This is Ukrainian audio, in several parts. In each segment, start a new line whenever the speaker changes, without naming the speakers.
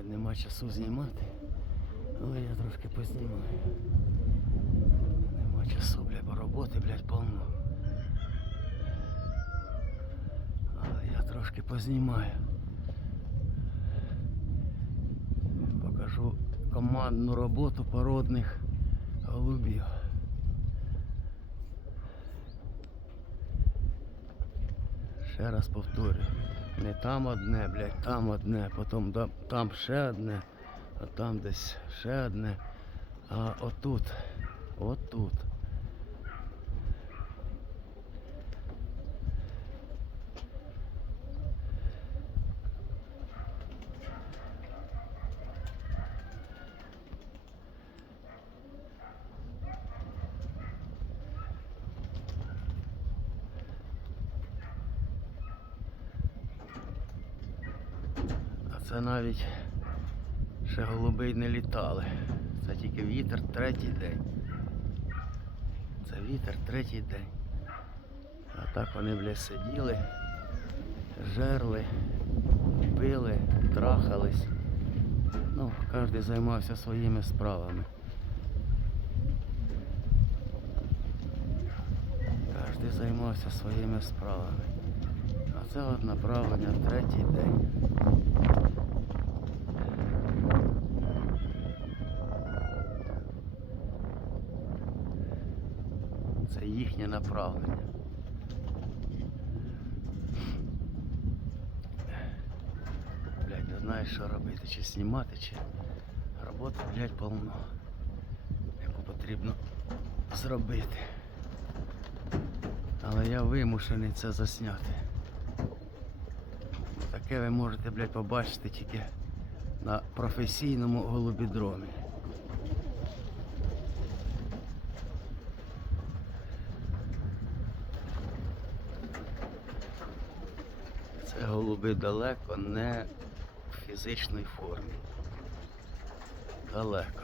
блядь, нема часу знімати. Але я трошки познімаю. Нема часу, блядь, бо роботи, блядь, повно. Але я трошки познімаю. Покажу командну роботу породних голубів. Ще раз повторю. Не там одне, блядь, там одне, потім да- там ще одне, а там десь ще одне. А отут, отут. А це навіть ще голуби не літали. Це тільки вітер третій день. Це вітер третій день. А так вони, блядь, сиділи, жерли, пили, трахались. Ну, кожен займався своїми справами. Кожен займався своїми справами. А це от направлення третій день. Це їхнє направлення. Блять, не знаю, що робити, чи знімати, чи роботи, блять, повно. Яку потрібно зробити. Але я вимушений це засняти. Таке ви можете, блядь, побачити тільки на професійному голубідромі. Це голуби далеко не в фізичній формі. Далеко.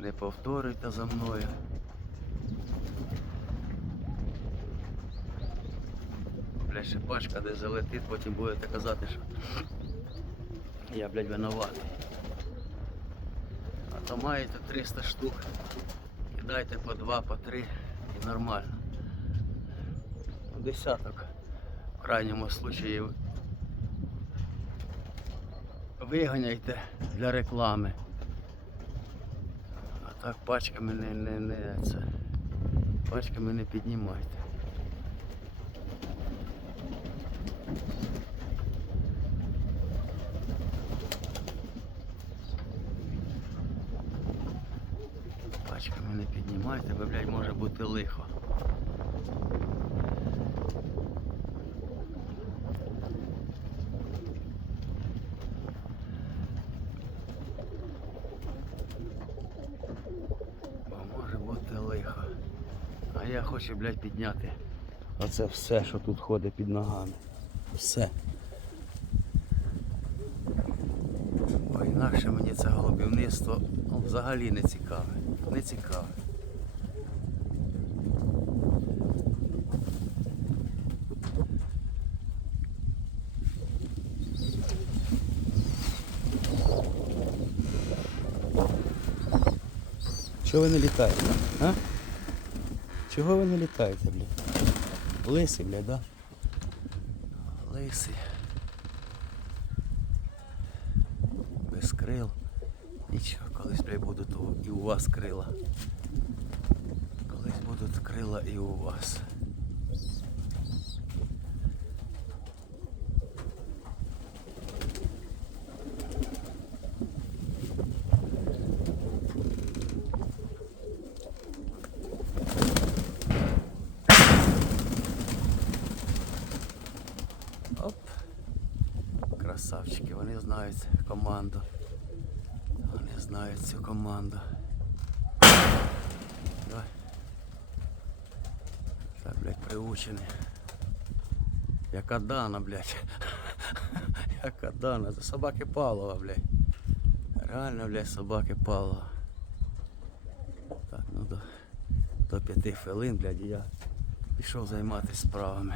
Не повторюйте за мною. Бля, ще пачка де залетить, потім будете казати, що я, блядь, винуватий. А то маєте 300 штук. Кидайте по 2, по 3 і нормально. Ну, Десяток в крайньому случаї виганяйте для реклами. Так пачками не, не, не це. Пачками не піднімайте. Пачками не піднімайте, бо, блядь, може бути лихо. Бо може бути лихо. А я хочу, блядь, підняти оце все, що тут ходить під ногами. Все. Бо інакше мені це голубівництво взагалі не цікаве. Не цікаве. Чого ви не літаєте? А? Чого ви не літаєте, блядь? Лиси, блядь, да? Лиси. Без крил. Нічого, колись, блядь, будуть і у вас крила. Колись будуть крила і у вас. Красавчики, вони знають команду. Вони знають цю команду. Давай. Так, блядь, приучений. Яка дана, блядь. Яка дана. Це собаки Павлова, блядь. Реально, блядь, собаки Павлова. Так, ну да. до 5 хвилин, блядь, я пішов займатися справами.